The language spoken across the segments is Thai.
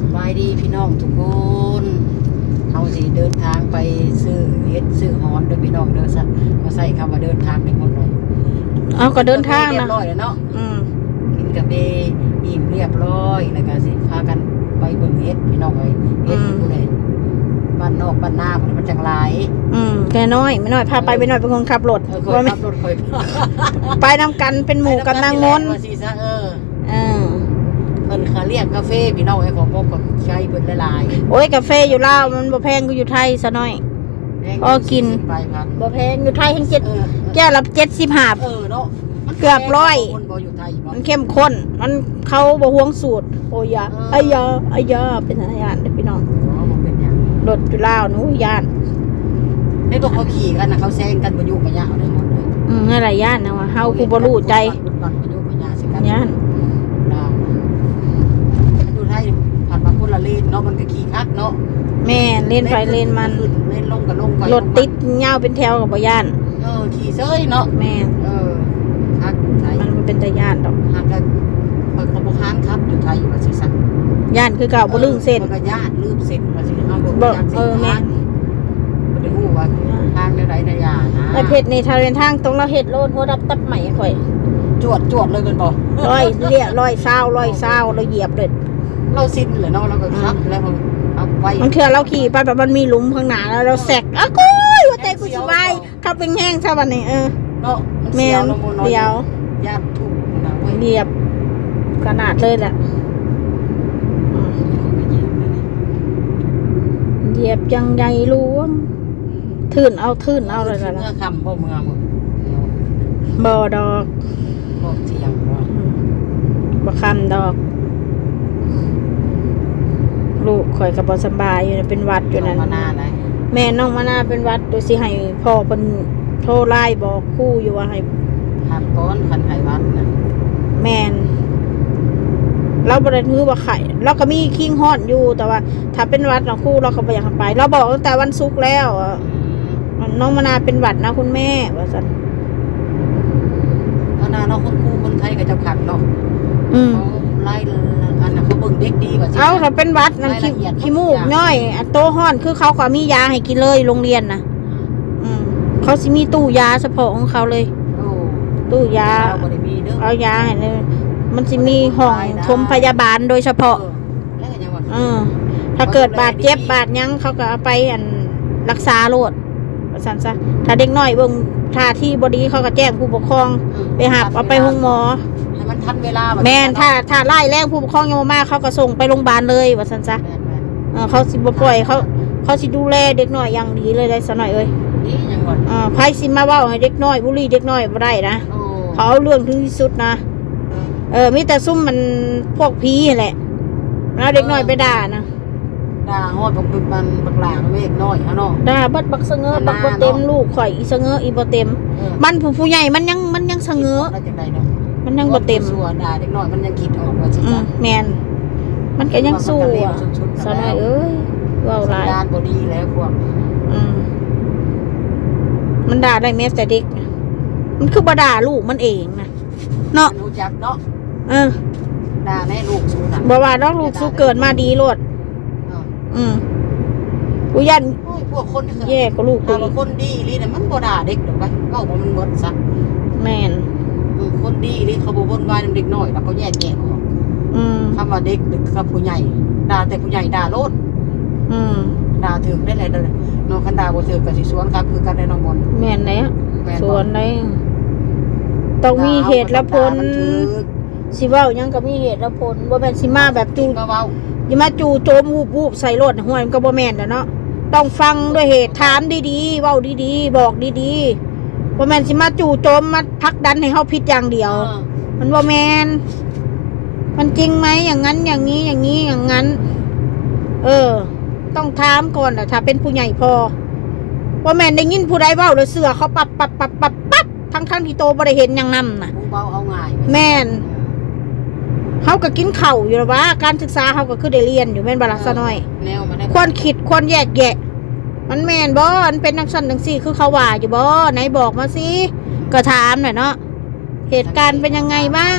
สบายดีพี่น้องทุกคนเขาสิเดินทางไปซื้อเฮ็ดซื้อฮอนเด้อพี่น้องเด้อซะเขาใส่คำว่าเดินทางในคนเลย เอาก็เดินทาง เรีย นะ บร้อยแล้วเนาะ อืม กินกาแฟอิ่มเรียบร้อยแล้วก็สิพากันไปเบิ่งเฮ็ดพี่น้องเอ้ยเฮ็ดอยู่เลยบ้านนอกบ้านนาพุ่นมันจังหลาย แกน้อยไม่น้อยพาไปไปหน่อยเป็นคนขับรถ คอยขับรถคอย ไปนำกันเป็นหมู่กับนางมนต์ ว่าสิซะเออ เพิ่นเขาเรียกกาแฟพี่น้องไอ้ของพวกก็ใช้เพิ่นหลาย โอ้ยกาแฟอยู่ลาวมันบ่แพงก็อยู่ไทยซะหน่อย ๆ พอกิน ไปพัน บ่แพงอยู่ไทยเห็นเจ็ด เออ แก้วละ75 เนาะมัน เกือบร้อย คนบ่อยู่ไทยบ่ มันเข้มข้นมันเขาบ่ห่วงสูตรโอ้ยาอายาเป็นอาญาเด้อพี่น้อง อ๋อบ่เป็นหยัง รถอยู่ลาวหนูย่าน นี่ก็เขาขี่กันนะเขาแซงกันบ่อยู่บ่ยาวได้หมดเลย นั่นหลายย่านนะว่าเฮากูบ่รู้ใจ บัดบ่อยู่บ่ยาวสิกัน ย่าน ดาวอยู่ไทยผ่านมาคนละเลนเนาะมันก็ขี่คักเนาะ แม่เล่นไฟเล่นมัน ขึ้เล่นลงก็ลงไป รถติดยาวเป็นแถวกับบ่ย่าน ขี่เซ้ยเนาะ แม่ คักไทย มันบ่เป็นตาย่านดอก หากก็เปิดขบวนครับอยู่ไทยอยู่ว่าสิซะ ย่านคือเก่าบ่ลืมเส้น มันก็ญาติลืมเส้นว่าสิเฮาบ่ บ่ ญาติเส้น แม่ ทางบ่ได้ฮู้ว่าทางใดๆนะยานะ ไอ้เพชรในทางเดินทางตรงเราเฮ็ดโลดหัวดับตับใหม่ข่อย จวดเลยเป็นบ่ ร้อยเศร้าเราเหยียบเลย เราสิ้นเลยเนาะเราก็ขับแล้วมันเอาไว้ มันเถื่อเราขี่ไปแบบมันมีหลุมข้างหน้าแล้วเราแสกอ้าวกูยหัวใจกูสิวายเข้าเป็นแห้งซะบัดนี้เนาะมัน แม่ เสียวน ลงน้อย เดียว ญาติถูกนะเว้ย เหยียบขนาดเลยแหละเหยียบยังใหญ่หลวงทื่นเอาเลยล่ะ เมื่อคำบ่เมื่อหมด บ่ดอก บ่เที่ยงว่า บ่คำดอก ลูกข่อยก็บ่สบายอยู่นะเป็นหวัดอยู่นั่น มาหน้าไหน แม่น้องมานาเป็นหวัดโดยสิให้พ่อเพิ่นโทรไล่บอกครู่อยู่ว่าให้ พักก้อนคันไขวัดนะ แม่นเราบ่ได้ถือว่าไข้เราก็มีคิงฮอดอยู่แต่ว่า ถ้าเป็นหวัดนะครู่เราก็บ่อยากให้ไป เราบอกตั้งแต่วันศุกร์แล้วน้องมานาเป็นหวัดนะคุณแม่ว่าซั่น คณะเนาะคนครูคนไทยก็จะขัดเนาะ อืม เขาไล่อันนั้นเขาเบิ่งเด็กดีกว่าสิ เอาถ้าเป็นหวัดนั่นขี้มูกย่อยอันโตฮ้อนคือเขาก็มียาให้กินเลยโรงเรียนน่ะเขาสิมีตู้ยาเฉพาะของเขาเลย โอ้ ตู้ยา เราบ่ได้มีเด้อ เอายาให้เลยมันจะมีห้องชมพยาบาลโดยเฉพาะ แล้วก็ยังว่า ถ้าเกิดบาดเจ็บบาดหยังเขาก็เอาไปรักษาโรดว่าซั่นซะถ้าเด็กน้อยเบิ่งท่าที่บ่ดีเขาก็แจ้งผู้ปกครองไปหาเอาไปโรงหมอ ให้มันทันเวลา แม่นถ้าไล่แรงผู้ปกครองยังบ่มาเขาก็ส่งไปโรงพยาบาลเลยว่าซั่นซะ แม่น เขาสิบ่ปล่อยเขาสิดูแลเด็กน้อยอย่างดีเลยได้ซะหน่อยเอ้ย ๆนี่ยังว่า ไผสิมาเว้าให้เด็กน้อยบุรีเด็กน้อยบ่ได้นะ โอ้ เขาเอาเรื่องถึงที่สุดนะมีแต่ซุ่มมันพวกผีแหละแล้วเด็กน้อยไปด่านะ ด่าฮอดบอกเป็นบักหลาเมฆน้อยฮะเนาะ ด่าบัดบักเสงอบักบ่เต็มลูกข่อยอีเสงออีบ่เต็มมันผู้ใหญ่มันยังเสงอ แล้วจังไดเนาะ มันยังบ่เต็ม สัวด่าเด็กน้อยมันยังคิดออกว่าสิจ้ะ แมนมันก็ยังสู้อ่ะสนอยเอ้ยเว้าหลาย ด้านบ่ดีแล้วพวก มันด่าได้แม้แต่เด็กนะมันคือบ่ด่าลูกมันเองนะเนาะ รู้จักเนาะ เออ ด่าแน่ลูกสู้น่ะ บ่ว่าน้องลูกสู้เกิดมาดีโลด เออ กูยัน โอ้ยพวกคน แย่ก็ลูก ถ้า กู ว่าคนดีอีหลีน่ะมันบ่ด่าเด็กดอกไปเว้าบ่มันหมดซะ แม่น คนดีอีหลีเขาบ่วนวายนำเด็กน้อยแล้วเขาแยกแยะออก คำว่าเด็กกับผู้ใหญ่ด่าแต่ผู้ใหญ่ด่าโลดด่าถึงได้เลยน้องคันด่าบ่ถึงก็สิสวนครับคือกันได้น้องมนต์ แม่นแล้ว แม่น ส บ่ วนได้ต้องมีเหตุและผล ด่ามันถึก สิเว้าหยังก็มีเหตุและผลบ่แม่นสิมาแบบจู่ ก็เว้า อย่ามาจู่โจมวูบๆใส่รถห้วยมันก็บ่แม่นแล้วเนาะต้องฟังด้วยเหตุถามดีๆเว้าดีๆบอกดีๆบ่แม่นสิมาจู่โจมมาผลักดันให้เฮาผิดอย่างเดียว มันบ่แม่นมันจริงไหมอย่างนั้นอย่างนี้อย่างนี้อย่างนั้น ต้องถามก่อนถ้าเป็นผู้ใหญ่พอว่าแม่นได้ยินผู้ใดเว้าแล้วเสือเขาปับทั้งที่โตบ่ได้เห็นหยังนำน่ะ ผู้เบาเอาง่าย แม่นเฮาก็กินข้าวอยู่แล้วว่าการศึกษาเฮาก็คือได้เรียนอยู่แม่นบ่ล่ะซะหน่อย แนวมันได้ ควรคิดควรแยกแยะ มันแม่นบ่มันเป็นจังซั่นจังซี่คือเขาว่าอยู่บ่ไหนบอกมาสิก็ถามหน่อยเนาะเหตุการณ์เป็นยังไงบ้าง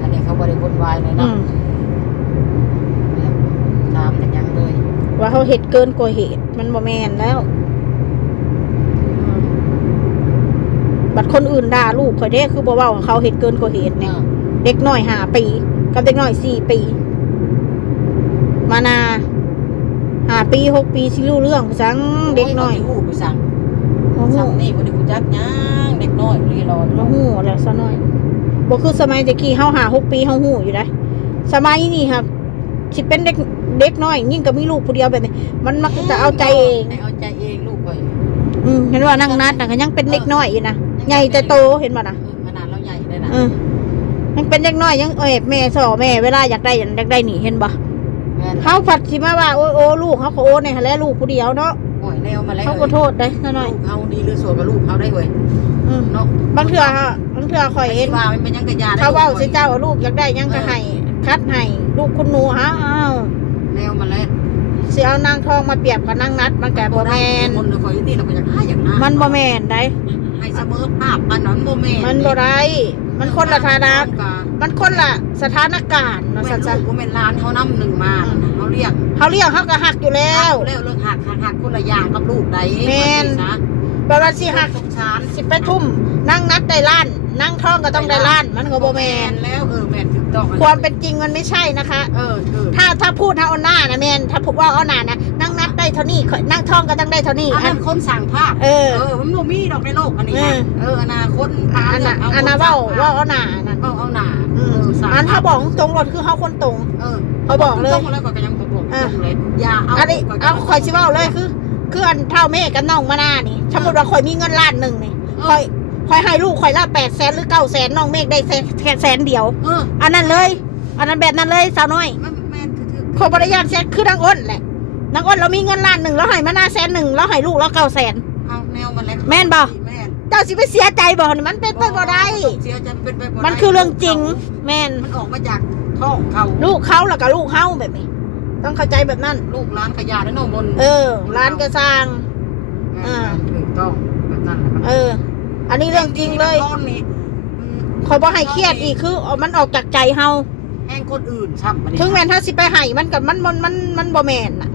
อันนี้เขา เขาบ่ได้วุ่นวายเลย อื เนาะ ม ถามกันยังเลย ว่าเขาเฮ็ดเกินกว่าเหตุมันบ่แม่นแล้วบัดคนอื่นด่าลูกข่อยเด้คือบ่เว้าเขาเฮ็ดเกินกว่าเหตุเนี่ยเด็กน้อย5 ปีกับเด็กน้อย4 ปีมานา5 ปี 6 ปีสิรู้เรื่องจังเด็กน้อย ฮู้ไปสั่ง โอ้โห สั่งนี่บ่ได้รู้จักหยังเด็กน้อยรีรอ โอ้โหแล้วซะหน่อยบ่คือสมัยตะกี้เฮา6 ปีเฮาฮู้อยู่ได้สมัยนี้ครับสิเป็นเด็กน้อยยิ่งก็มีลูกผู้เดียวแบบนี้มันมักจะเอาใจเอง เอาใจเองลูกข่อย เห็นว่านั่งนัดน่ะก็ยังเป็นเด็กน้อยอยู่นะใหญ่แต่โตเห็นบ่น่ะ ขนาดเราใหญ่ได้น่ะ ยังเป็นเด็กน้อยยังแม่สอแม่เวลาอยากได้หนีเห็นบ่ แม่น เฮาผัดสิมาว่าโอ้ลูกเฮาก็โอ้ในหั่นแหละลูกผู้เดียวเนาะ โอ้ยแนวมาแล้ว เฮาก็โทษได้ซะหน่อย ลูกเฮาดีหรือสัวกับลูกเฮาได้เว้ยเนาะ บางเทื่อข่อยเห็น ว่ามันเป็นยังกะยา เขาเว้าสิเจ้าลูกอยากได้ยังก็ให้คัดให้ลูกคุณหนูอ้าว แนวมาแล้ว สิเอานางทองมาเปรียบกับนางนัดมันก็บ่แม่น คนข่อยนี่เราก็อยากหาอย่างนั้น มันบ่แม่นได้ ให้เสมอภาพกันนั้นบ่แม่น มันบ่ได้มันคนละฐานะมันคนละสถานการณ์เนาะ แม่ ซั่น ลูกบ่แม่นร้านเฮานำหนึ่งมาเฮาเรียก ๆเฮาเลี้ยงเฮาก็ฮักอยู่แล้ว แล้วเรื่องหักคนละอย่างกับลูกใด แม่น บ่ว่าสิฮัก สงสาร สิไปทุ่มนั่งนัดได้ล้านนั่งทองก็ต้องได้ล้านมันก็บ่แม่น แล้วแม่นถูกต้อง ความเป็นจริงมันไม่ใช่นะคะ ถ้าพูดเอาหน้านะแม่นถ้าพูดว่าเอาหน้านะนั่งนัดได้เท่านี้นั่งทองก็ต้องได้เท่านี้ อันนั้นคนสั่งภาพมันบ่มีดอกในโลกอันนี้อนาคต อันน่ะเว้าเอาหน้านั่น เว้าเอาหน้า อันถ้าบอกตรงรถคือเฮาคนตรงเขาบอกเลย ตรงแล้วก็ยังบอกตรงเลยอย่าเอา อันนี้เอาข่อยสิเว้าเลยคืออันเท่าแม่กับน้องมาหน้านี่สมมุติว่าข่อยมีเงินล้านหนึงนี่ข่อยให้ลูกข่อยละ800,000หรือ900,000น้องเมฆได้แค่แสนเดียวอันนั้นเลยอันนั้นแบบนั้นเลยสาวน้อย แม่นคือ ขอบริยานแสนคือนางอ้นแหละนางอ้นเรามีเงินล้านหนึ่งแล้วให้มาหน้า100,000แล้วให้ลูกเรา900,000 เอาแนวมันแล้ว แม่นบ่ แม่น เจ้าสิไปเสียใจบ่นี่มันเป็นไปบ่ได้ เสียใจเป็นไปบ่ได้ มันคือเรื่องจริง แม่น มันออกมาจากท้องเขา ลูกเขาแล้วก็ลูกเฮาแบบนี้ ต้องเข้าใจแบบนั้น ลูกร้านขยะนั่นโนมน ร้านก็สร้าง ถูกต้องแบบนั้น อันนี้เรื่องจริงเลยขอยบ่ให้เครียดอีกคือมันออกจากใจเฮา แห้งคนอื่นซ้ำ ถึงแม้นถ้าสิไปให้มันกับมันบ่แม่นน่ะ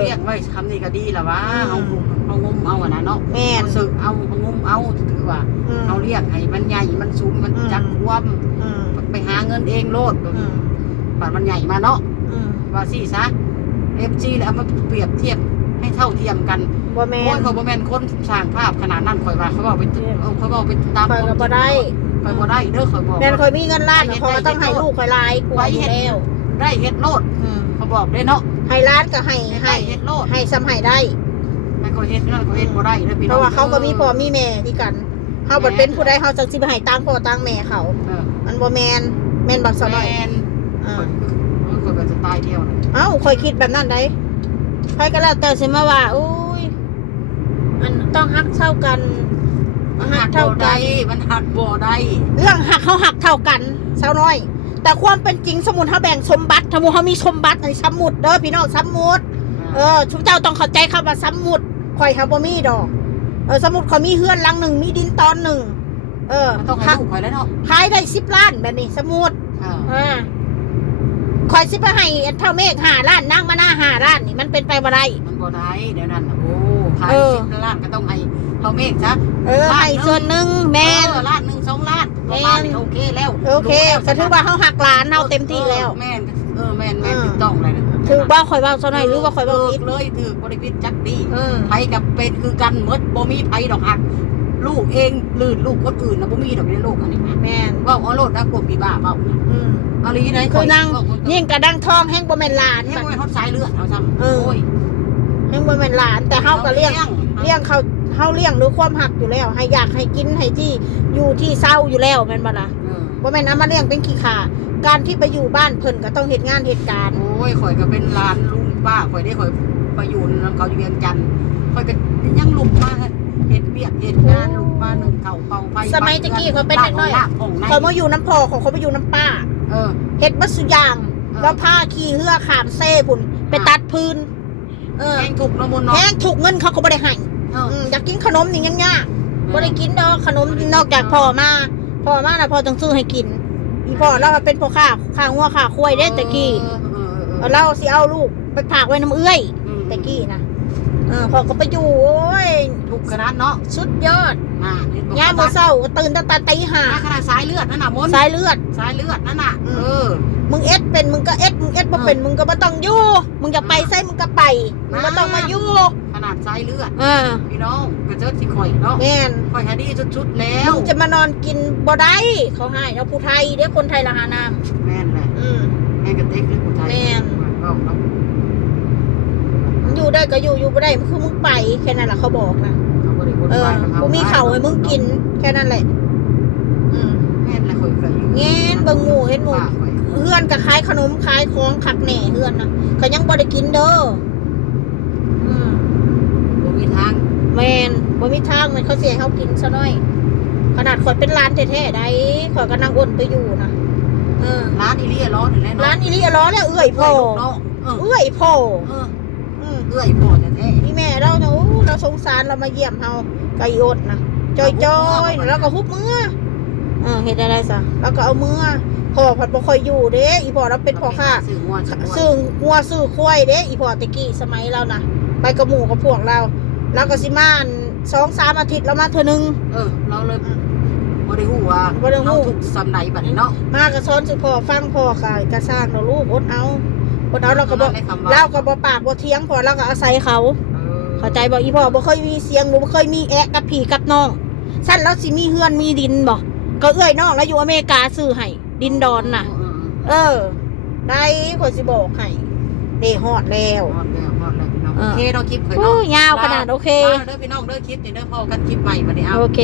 เรียกไว้คำนี้ก็ดีแล้วว่าเอางมเอาอะนะเนาะ แม่น สึกเอางมเอาถือว่าเอาเรียกให้มันใหญ่มันสูงมันจักควมไปหาเงินเองโลดบาดมันใหญ่มาเนาะว่าสิซะ FG แล้วเอามาเปรียบเทียบให้เท่าเทียมกัน บ่แม่ โอ้ย น เขาบ่แม่นคนสร้างภาพขนาดนั้นข่อยว่าเขาบอกไปเขาบอกไปตาม ข่อยก็บ่ได้ ข่อยบ่ได้เด้อข่อยบอก แม่นข่อยมีเงินล้านข่อยก็ต้องให้ลูกข่อยหลายกว่าอยู่แล้ว ได้เฮ็ดโลดเขาบอกได้เนาะ ให้ล้านก็ให้ เฮ็ดโลด ให้ซ้ำให้ได้ ไม่ข่อยเฮ็ดนั่นข่อยเฮ็ดบ่ได้เด้อพี่ เพ น้อง ราะว่าเขาก็มีพ่อมีแม่ที่กันเฮาบ่เป็นผู้ใดเฮาจังสิไปให้ตังพ่อตังแม่เขา มันบ่แม่นบักซะหน่อย ข่อยก็จะตายเดียว เอ้าข่อยคิดแบบนั้นได้ใครก็แล้วแต่สิมาว่าอุ้ยมันต้องฮักเท่ากัน มันหักเท่าใดมันหักบ่ได้ เรื่องหักเขาหักเท่ากันสาวน้อย แต่ความเป็นจริงสมุนเขาแบ่งสมบัติสมมุติเขามีสมบัติในสมุดเด้อพี่น้องสมุดชุมเจ้าต้องเข้าใจคำว่าสมุดข่อยเขาบ่มีดอกสมุดเขามีเฮือนหลังหนึ่งมีดินตอนหนึ่งต้องให้ลูกข่อยแล้วเนาะ ขายได้10 ล้านแบบนี้สมุดข่อยสิไปให้เท่าเมฆ5 ล้านนั่งมาหน้า5 ล้านนี่มันเป็นไปบ่ได้ มันบ่ได้เดี๋ยวนั้นโอ้ขาย10 ล้านก็ต้องให้เท่าเมฆซะ ให้ส่วนหนึ่งแม่น ล้าน1 2 ล้านประมาณนี้โอเคแล้ว โอเคก็ถือว่าเขาหักหลานเขาเต็มที่แล้ว แม่นแม่นถูกต้องเลยนะ ถือว่าข่อยเว้าซะหน่อยหรือว่าข่อยเว้าผิด เลยถือบริพิษจักดีไผกับเป็นคือกันหมดบ่มีไผดอกหักลูกเองลื่นลูกคนอื่นนะบ่มีดอกในโลกอันนี้ แม่น ว่าเอาโลดนะพวกปีบ้าเปล่าเอาลีไหน คือนางยิ่งกระดังทองแห้งบ่แม่นหลาน ให้มันเขาสายเลือดเอาซ้ำโอ้ย แห้งบ่แม่นหลาน แต่เฮาก็เลี้ยงเขาเฮาเลี้ยงด้วยความหักอยู่แล้วให้อยากให้กินให้ที่อยู่ที่เศร้าอยู่แล้วแม่นบ่ล่ะบ่แม่นเอามาเลี้ยงเป็นขี้ข่าการที่ไปอยู่บ้านเพิ่นก็ต้องเฮ็ดงานเหตุการณ์ โอ้ยข่อยก็เป็นหลานลุงป้าข่อยได้ข่อยไปอยู่นำเขาอยู่เวียงจันทน์ข่อยก็ยังลุกมาเฮ็ดเวียกเฮ็ดงานลุกมานึ่งข้าวเป่าไฟ สมัยตะกี้เขาเป็นเด็กน้อยเขามาอยู่น้ำพ่อเขาไปอยู่น้ำป้าเฮ็ดบัดสุอย่างแล้วพาขี่เหือขามเซ่พุ่นไปตัดพื้นแห้งถูกละมุนเนาะ แห้งถูกเงินเขาก็บ่ได้ให้อยากกินขนมนี่ยังยากบ่ได้กินดอกขนมนอกจากพ่อมาแล้วพ่อต้องซื้อให้กิน อีพ่อเราเป็นพ่อข้างัวข้าควายเด้ตะกี้เราสิเอาลูกไปฝากไว้น้ำเอื้อยตะกี้นะพอก็ไปอยู่โอ้ย ทุกขนาดเนาะ สุดยอดย่ามื้อเช้าก็ตื่นตั้งแต่ตี ขนาดสายเลือดนั่นน่ะมน 5สายเลือด นั่นน่ะมึงเอ็ดเป็นมึงก็เอ็ดมึงเอ็ดบ่เป็นมึงก็บ่ต้องอยู่มึงจะไปไสมึงก็ไปมึงบ่ต้องมาอยู่ ขนาดสายเลือด อ่า พี่น้องกระเจิดสิข่อยเนาะ แม่น ข่อยหาดีชุดๆแล้ว มึงจะมานอนกินบ่ได้เขาให้เราผู้ไทยเด้คนไทยละหาน้ำ แม่นแหละแม่นกระเต็กเลยผู้ไทย แม่น มึงอยู่ได้ก็อยู่บ่ได้มันคือมึงไปแค่นั้นล่ะเขาบอกนะกูมีข้าวให้มึงกินแค่นั้นแหละแม่นแหละข่อยก็อยู่ แง่นเบิ่งหมู่เห็นหมู่เฮือนก็ขายขนมขายของคักแหน่เฮือนน่ะก็ยังบ่ได้กินเด้อบ่มีทาง แม่นบ่มีทางมันเขาสิให้เฮากินซะหน่อยขนาดข่อยเป็นร้านแท้ๆได้ข่อยก็นั่งอ้นไปอยู่นะร้านอีเลียร้อนนี่แหละเนาะ ร้านอีหลีอะล้อแล้วเอื้อยพ่อเอื้อยพ่อเอื้อยพ่อแท้ พี่แม่เราเนาะเราสงสารเรามาเยี่ยมเฮาไก่อดนะจอยๆแล้วก็ฮุบมือเฮ็ดอะไรซะแล้วก็เอามือพ่อผัดบ่ค่อยอยู่เด้อีพ่อเราเป็นพ่อค้าซื้องัวซื้อควายเด้อีพ่อตะกี้สมัยเรานะไปกับหมู่กับพวกเราแล้วก็สิมา 2-3 อาทิตย์แล้วมาเทื่อนึงเราเลยบ่ได้ฮู้ว่าเราถูกสำไหนบัดนี้เนาะมาก็สอนสิพ่อฟังพ่อค่ะก็สร้างเราลูกอดเอาเราก็บ่เราก็บ่ปากบ่เถียงพ่อเราก็อาศัยเขาเข้าใจบ่อีพ่อบ่เคยมีเสียงบ่เคยมีแอะกับพี่กับน้องซั่นแล้วสิมีเฮือนมีดินบ่ก็เอื้อยน้องแล้วอยู่อเมริกาซื้อให้ดินดอนน่ะได้ข่อยสิบอกให้เด้ฮอดแล้วพี่น้องโอเคเราคลิปข่อย โอ้ เนาะ ยาวขนาดโอเคเด้อพี่น้องเด้อคลิปนี่เด้อพอกันคลิปใหม่บัดนี้เอาโอเค